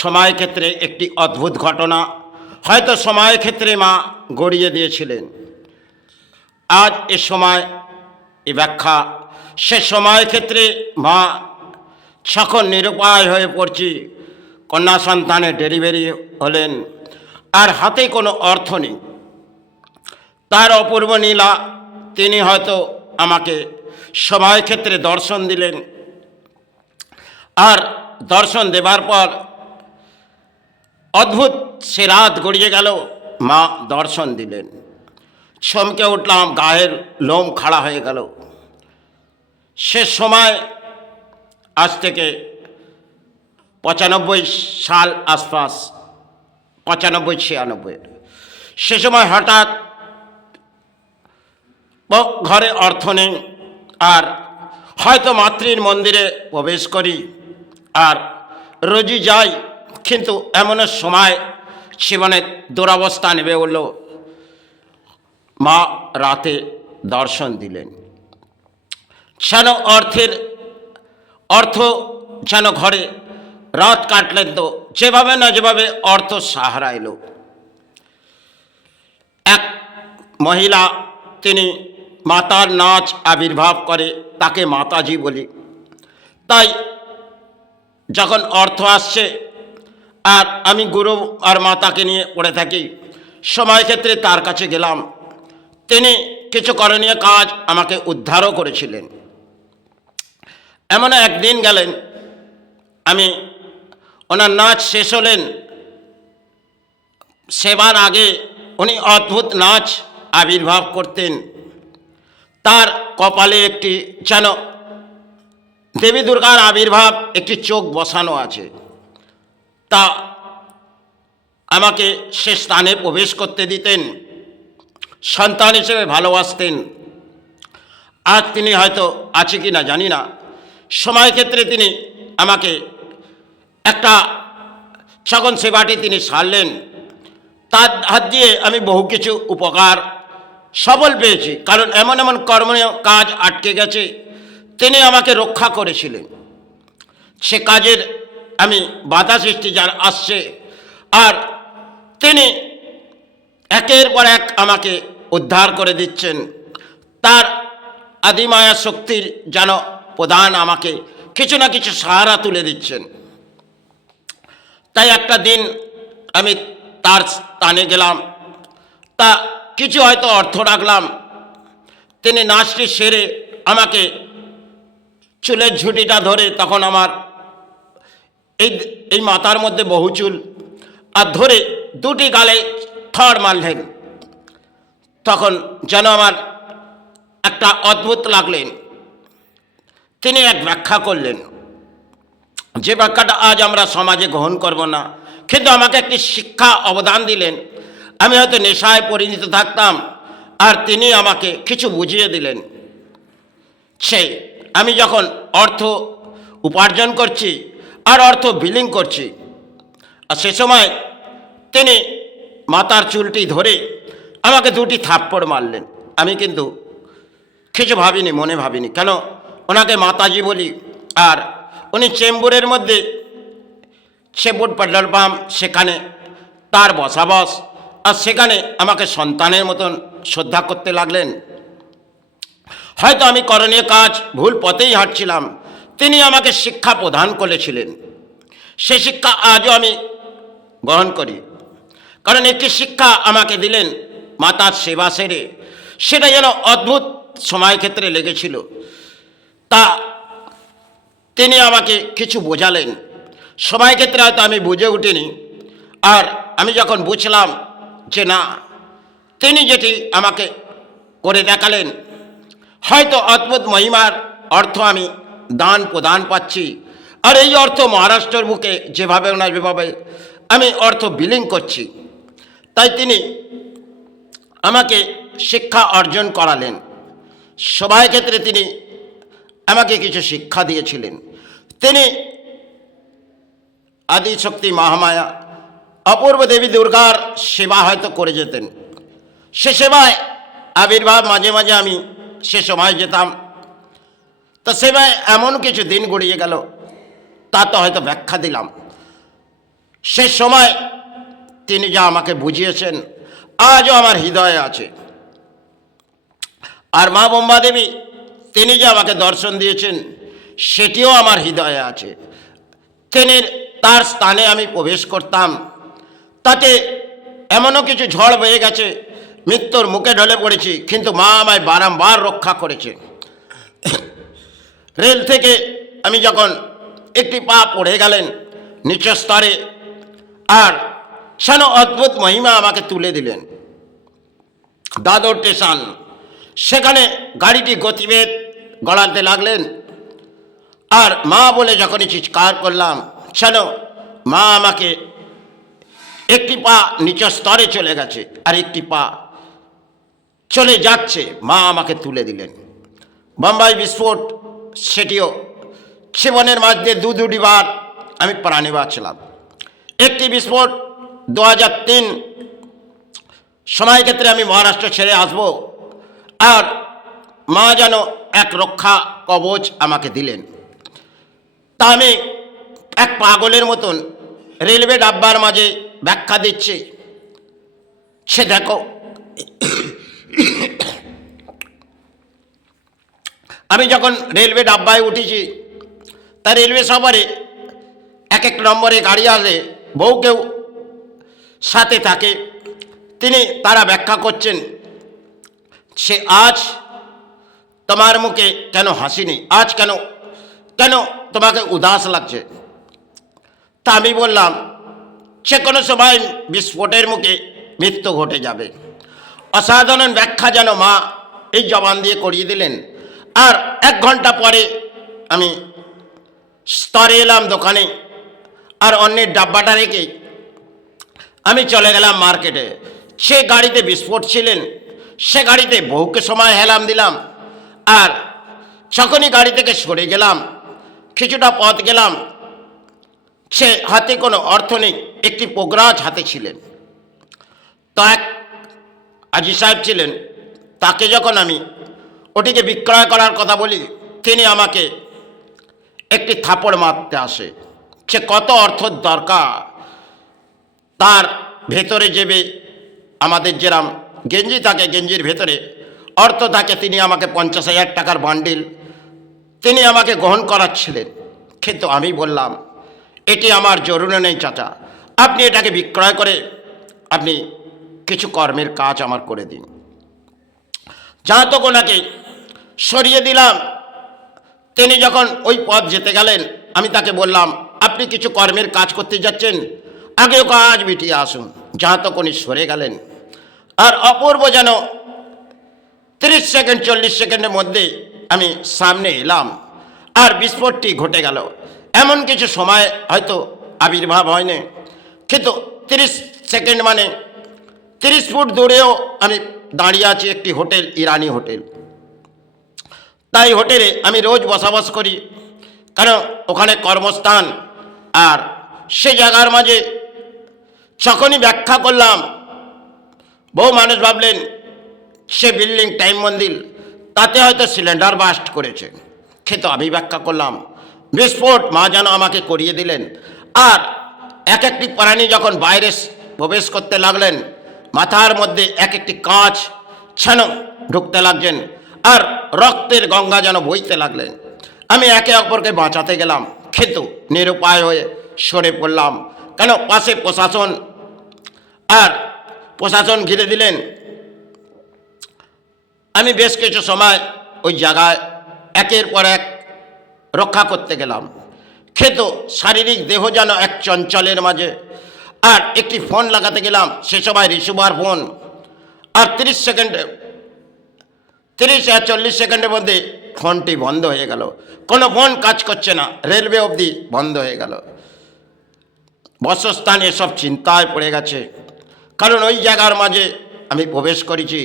সময় ক্ষেত্রে একটি অদ্ভুত ঘটনা হয়তো সময় ক্ষেত্রে মা গড়িয়ে দিয়েছিলেন। আজ এ সময় এ ব্যাখ্যা সে সময় ক্ষেত্রে মা যখন নিরুপায় হয়ে পড়ছি, কন্যা সন্তানের ডেলিভারি হলেন, আর হাতে কোনো অর্থ নেই। তার অপূর্ব নীলা তিনি হয়তো আমাকে সময় ক্ষেত্রে দর্শন দিলেন, আর দর্শন দেবার পর অদ্ভুত সে রাত গড়িয়ে গেল, মা দর্শন দিলেন। চমকে উঠলাম, গায়ের লোম খাড়া হয়ে গেল। সে সময় আজ থেকে 95 সাল আশপাশ, 95-96, সে সময় হঠাৎ ঘরে অর্থ নেই, আর হয়তো মাতৃর মন্দিরে প্রবেশ করি আর রোজই যাই, কিন্তু এমন সময় জীবনের দুরবস্থা নেমে উঠল। মা রাতে দর্শন দিলেন, যেন অর্থ যেন ঘরে রাত কাটলেন, তো যেভাবে না যেভাবে অর্থ সাহারা এলো। এক মহিলা, তিনি মাতার নাচ আবির্ভাব করে, তাকে মাতাজি বলি। তাই যখন অর্থ আসছে আর আমি গুরু আর মাতাকে নিয়ে পড়ে থাকি, সময় ক্ষেত্রে তার কাছে গেলাম। তিনি কিছু করণীয় কাজ আমাকে উদ্ধারও করেছিলেন। এমন একদিন গেলেন, আমি ওনার নাচ শেষ হলেন, সেবার আগে উনি অদ্ভুত নাচ আবির্ভাব করতেন। তার কপালে একটি যেন দেবী দুর্গার আবির্ভাব, একটি চোখ বসানো আছে। তা আমাকে সে স্থানে প্রবেশ করতে দিতেন, সন্তান হিসেবে ভালোবাসতেন। আজ তিনি হয়তো আছে কি না জানি না, সময় ক্ষেত্রে তিনি আমাকে একটা যখন সেবাটি তিনি সারলেন, তার হাত দিয়ে আমি বহু কিছু উপকার সফল পেয়েছি। কারণ এমন এমন কর্মীয় কাজ আটকে গেছে, তিনি আমাকে রক্ষা করেছিলেন। সে কাজের আমি বাধা সৃষ্টি যার আসছে, আর তিনি একের পর এক আমাকে উদ্ধার করে দিচ্ছেন। তার আদিমায়া শক্তির যেন প্রধান আমাকে কিছু না কিছু সাহারা তুলে দিচ্ছেন। তাই একটা দিন আমি তার স্থানে গেলাম, তা কিছু হয়তো অর্থ রাখলাম। তিনি নাচটি সেরে আমাকে চুলের ঝুঁটিটা ধরে, তখন আমার এই মাথার মধ্যে বহু চুল, আর ধরে দুটি গালে থড় মারলেন। তখন যেন আমার একটা অদ্ভুত লাগলেন। তিনি এক ব্যাখ্যা করলেন, যে ব্যাখ্যাটা আজ আমরা সমাজে গ্রহণ করব না, কিন্তু আমাকে একটি শিক্ষা অবদান দিলেন। আমি হয়তো নেশায় পরিণত থাকতাম, আর তিনি আমাকে কিছু বুঝিয়ে দিলেন। সেই আমি যখন অর্থ উপার্জন করছি আর অর্থ বিলিং করছি, আর সে সময় তিনি মাথার চুলটি ধরে আমাকে দুটি থাপ্পড় মারলেন। আমি কিন্তু কিছু ভাবিনি, মনে ভাবিনি, কেন ওনাকে মাতাজি বলি। আর উনি চেম্বুরের মধ্যে শেপুর পেট্রোল পাম্প, সেখানে তার বসাবস, আর সেখানে আমাকে সন্তানের মতন শ্রদ্ধা করতে লাগলেন। হয়তো আমি করণীয় কাজ ভুল পথেই হাঁটছিলাম, তিনি আমাকে শিক্ষা প্রদান করেছিলেন। সে শিক্ষা আজও আমি গ্রহণ করি, কারণ একটি শিক্ষা আমাকে দিলেন মাতার সেবা সেরে, সেটা যেন অদ্ভুত সময় ক্ষেত্রে লেগেছিল। তা তিনি আমাকে কিছু বোঝালেন, সময় ক্ষেত্রে হয়তো আমি বুঝে উঠিনি। আর আমি যখন বুঝলাম যে না, তিনি যেটি আমাকে করে দেখালেন, হয়তো অদ্ভুত মহিমার অর্থ আমি দান প্রদান পাচ্ছি, আর এই অর্থ মহারাষ্ট্রের বুকে যেভাবে না যেভাবে আমি অর্থ বিলিং করছি। তাই তিনি আমাকে শিক্ষা অর্জন করালেন। সবাই ক্ষেত্রে তিনি আমাকে কিছু শিক্ষা দিয়েছিলেন। তিনি আদিশক্তি মহামায়া অপূর্ব দেবী দুর্গার সেবা হয়তো করে যেতেন। সে সেবায় আবির্ভাব মাঝে মাঝে আমি সে সময় যেতাম। তো সেবায় এমন কিছু দিন গড়িয়ে গেল, তা তো হয়তো ব্যাখ্যা দিলাম। সে সময় তিনি যা আমাকে বুঝিয়েছেন আজও আমার হৃদয়ে আছে। আর মা বোম্বা দেবী তিনি যে আমাকে দর্শন দিয়েছেন সেটিও আমার হৃদয়ে আছে। তার স্থানে আমি প্রবেশ করতাম, তাতে এমনও কিছু ঝড় বয়ে গেছে, মৃত্যুর মুখে ঢলে পড়েছি, কিন্তু মা আমায় বারংবার রক্ষা করেছে। রেল থেকে আমি যখন একটি পা পড়ে গেলেন নিচের স্তরে, আর যেন অদ্ভুত মহিমা আমাকে তুলে দিলেন দাদর স্টেশন। সেখানে গাড়িটি গতিবেগ গড়াতে লাগলেন, আর মা বলে যখনই চিৎকার করলাম, যেন মা আমাকে একটি পা নিচের স্তরে চলে গেছে আর একটি পা চলে যাচ্ছে, মা আমাকে তুলে দিলেন। বোম্বাই বিস্ফোট, সেটিও জীবনের মাঝে দুটি বার আমি প্রাণে বাঁচলাম। একটি বিস্ফোট 2003 সময় ক্ষেত্রে আমি মহারাষ্ট্র ছেড়ে আসব, আর মা যেন এক রক্ষা কবচ আমাকে দিলেন। তা আমি এক পাগলের মতন রেলওয়ে ডাব্বার মাঝে ব্যাখ্যা দিচ্ছি। সে দেখো, আমি যখন রেলওয়ে ডাব্বায় উঠেছি, তা রেলওয়ে সফরে এক এক নম্বরে গাড়ি আসে, বউ কেউ সাথে থাকে, তারা ব্যাখ্যা করছেন, সে আজ তোমার মুখে কেন হাসি নেই, আজ কেন তোমাকে উদাস লাগছে। তা আমি বললাম, সে কোনো সময় বিস্ফোটের মুখে মৃত্যু ঘটে যাবে। অসাধারণ ব্যাখ্যা যেন মা এই জবান দিয়ে করিয়ে দিলেন। আর 1 ঘন্টা পরে আমি স্তরে এলাম দোকানে, আর অন্যের ডাব্বাটা রেখে আমি চলে গেলাম মার্কেটে। সে গাড়িতে বিস্ফোট ছিলেন, সে গাড়িতে বহুকে সময় হেলাম দিলাম। আর যখনই গাড়ি থেকে সরে গেলাম, কিছুটা পথ গেলাম, সে হাতে কোনো অর্থ নেই, একটি পোগরাজ হাতে ছিলেন। তো এক আজি সাহেব ছিলেন, তাকে যখন আমি ওটিকে বিক্রয় করার কথা বলি, তিনি আমাকে একটি থাপড় মারতে আসে। সে কত অর্থ দরকার, তার ভেতরে যেবে আমাদের যেরাম গেঞ্জি থাকে, গেঞ্জির ভেতরে অর্থ থাকে, তিনি আমাকে 50,000 টাকার বান্ডিল তিনি আমাকে গ্রহণ করাচ্ছিলেন। কিন্তু আমি বললাম, এটি আমার জরুরি নেই চাচা, আপনি এটাকে বিক্রয় করে আপনি কিছু কর্মের কাজ আমার করে দিন। যা তো ওনাকে সরিয়ে দিলাম। তিনি যখন ওই পথ যেতে গেলেন, আমি তাকে বললাম, আপনি কিছু কর্মের কাজ করতে যাচ্ছেন, আগেও কাজ মিটিয়ে আসুন। যা তো উনি সরে গেলেন। আর অপূর্ব যেন 30 সেকেন্ড 40 সেকেন্ডের মধ্যে আমি সামনে এলাম, আর বিস্ফোটটি ঘটে গেল। এমন কিছু সময় হয়তো আবির্ভাব হয়নি, কিন্তু 30 সেকেন্ড মানে 30 ফুট দূরেও আমি দাঁড়িয়ে আছি একটি হোটেল, ইরানি হোটেল। তাই হোটেলে আমি রোজ বসবাস করি, কারণ ওখানে কর্মস্থান। আর সে জায়গার মাঝে যখনই ব্যাখ্যা করলাম, বহু মানুষ ভাবলেন সে বিল্ডিং টাইম মন্দির, তাতে হয়তো সিলিন্ডার বাস্ট করেছে। কিন্তু আমি ব্যাখ্যা করলাম, বিস্ফোট মা যেন আমাকে করিয়ে দিলেন। আর এক একটি প্রাণী যখন বাইরে প্রবেশ করতে লাগলেন, মাথার মধ্যে এক একটি কাঁচ যেন ঢুকতে লাগছেন, আর রক্তের গঙ্গা যেন বইতে লাগলেন। আমি একে অপরকে বাঁচাতে গেলাম, কিন্তু নিরুপায় হয়ে সরে পড়লাম, কেন পাশে প্রশাসন ঘিরে দিলেন। আমি বেশ কিছু সময় ওই জায়গায় একের পর এক রক্ষা করতে গেলাম, কিন্তু শারীরিক দেহ যেন এক চঞ্চলের মাঝে। আর একটি ফোন লাগাতে গেলাম, সে সময় রিসিভার ফোন, আর 30 আর 40 সেকেন্ডের মধ্যে ফোনটি বন্ধ হয়ে গেল। কোনো ফোন কাজ করছে না, রেলওয়ে অবধি বন্ধ হয়ে গেল। বসস্থান এসব চিন্তায় পড়ে গেছে, কারণ ওই জায়গার মাঝে আমি প্রবেশ করেছি,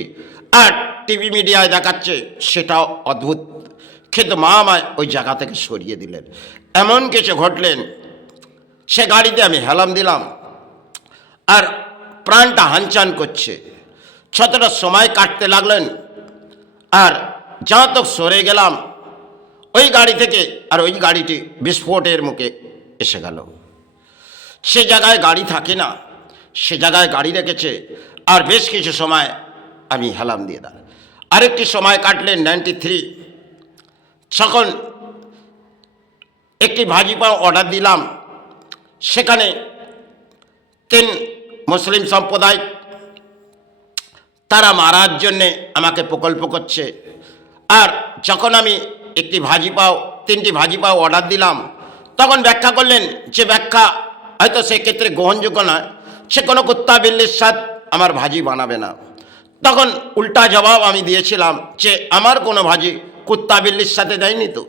আর টিভি মিডিয়ায় দেখাচ্ছে সেটাও অদ্ভুত। কিন্তু মা আমায় ওই জায়গা থেকে সরিয়ে দিলেন। এমন কিছু ঘটলেন, সে গাড়িতে আমি হেলাম দিলাম, আর প্রাণটা হানচান করছে। যতটা সময় কাটতে লাগলেন, আর যা তো সরে গেলাম ওই গাড়ি থেকে, আর ওই গাড়িটি বিস্ফোটের মুখে এসে গেল। সে জায়গায় গাড়ি থাকে না, সে জায়গায় গাড়ি রেখেছে। আর বেশ কিছু সময় আমি হেলাম দিয়ে দাঁড়াই। আরেকটি সময় কাটলেন 93। তখন একটি ভাজি পাও অর্ডার দিলাম। সেখানে 3 মুসলিম সম্প্রদায় তারা মারার জন্যে আমাকে প্রকল্প করছে। আর যখন আমি একটি ভাজি পাও 3টি ভাজি পাও অর্ডার দিলাম, তখন ব্যাখ্যা করলেন যে ব্যাখ্যা হয়তো সেক্ষেত্রে গ্রহণযোগ্য নয়, সে কোনো কুত্তা বিল্লির স্বাদ আমার ভাজি বানাবে না। তখন উল্টা জবাব আমি দিয়েছিলাম যে আমার কোনো ভাজি কুত্তা বিল্লির সাথে দেয়নি তো।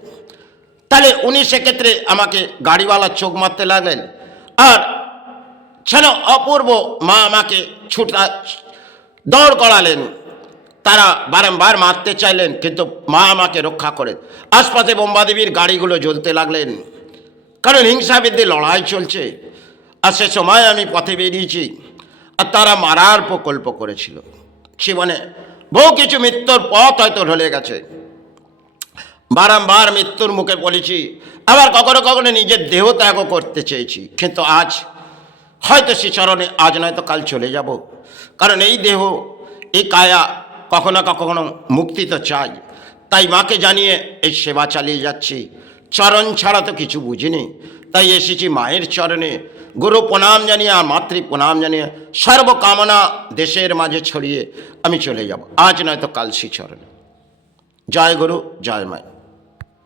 তাহলে উনি সেক্ষেত্রে আমাকে গাড়িওয়ালা চোখ মারতে লাগলেন। আর যেন অপূর্ব মা আমাকে দৌড় করালেন। তারা বারংবার মারতে চাইলেন, কিন্তু মা আমাকে রক্ষা করে। আশপাশে বোম্বাদেবীর গাড়িগুলো জ্বলতে লাগলেন, কারণ হিংসাবিদ্যে লড়াই চলছে। আর সে সময় আমি পথে বেরিয়েছি, আর তারা মারার প্রকল্প করেছিল। জীবনে বহু কিছু মৃত্যুর পথ হয়তো ঢলে গেছে, বারংবার মৃত্যুর মুখে পড়েছি, আবার কখনো কখনো নিজের দেহ ত্যাগও করতে চেয়েছি। কিন্তু আজ হয়তো শ্রীচরণে আজ নয়তো কাল চলে যাব, কারণ এই দেহ এই কায়া কখনো কখনো মুক্তি তো চাই। তাই মাকে জানিয়ে এই সেবা চালিয়ে যাচ্ছি। চরণ ছাড়া তো কিছু বুঝিনি, তাই এসেছি মায়ের চরণে। গুরু প্রণাম জানিয়ে আর মাতৃ প্রণাম জানিয়ে সর্বকামনা দেশের মাঝে ছড়িয়ে আমি চলে যাব, আজ নয়তো কাল শ্রীচরণে। জয় গুরু, জয় মায়।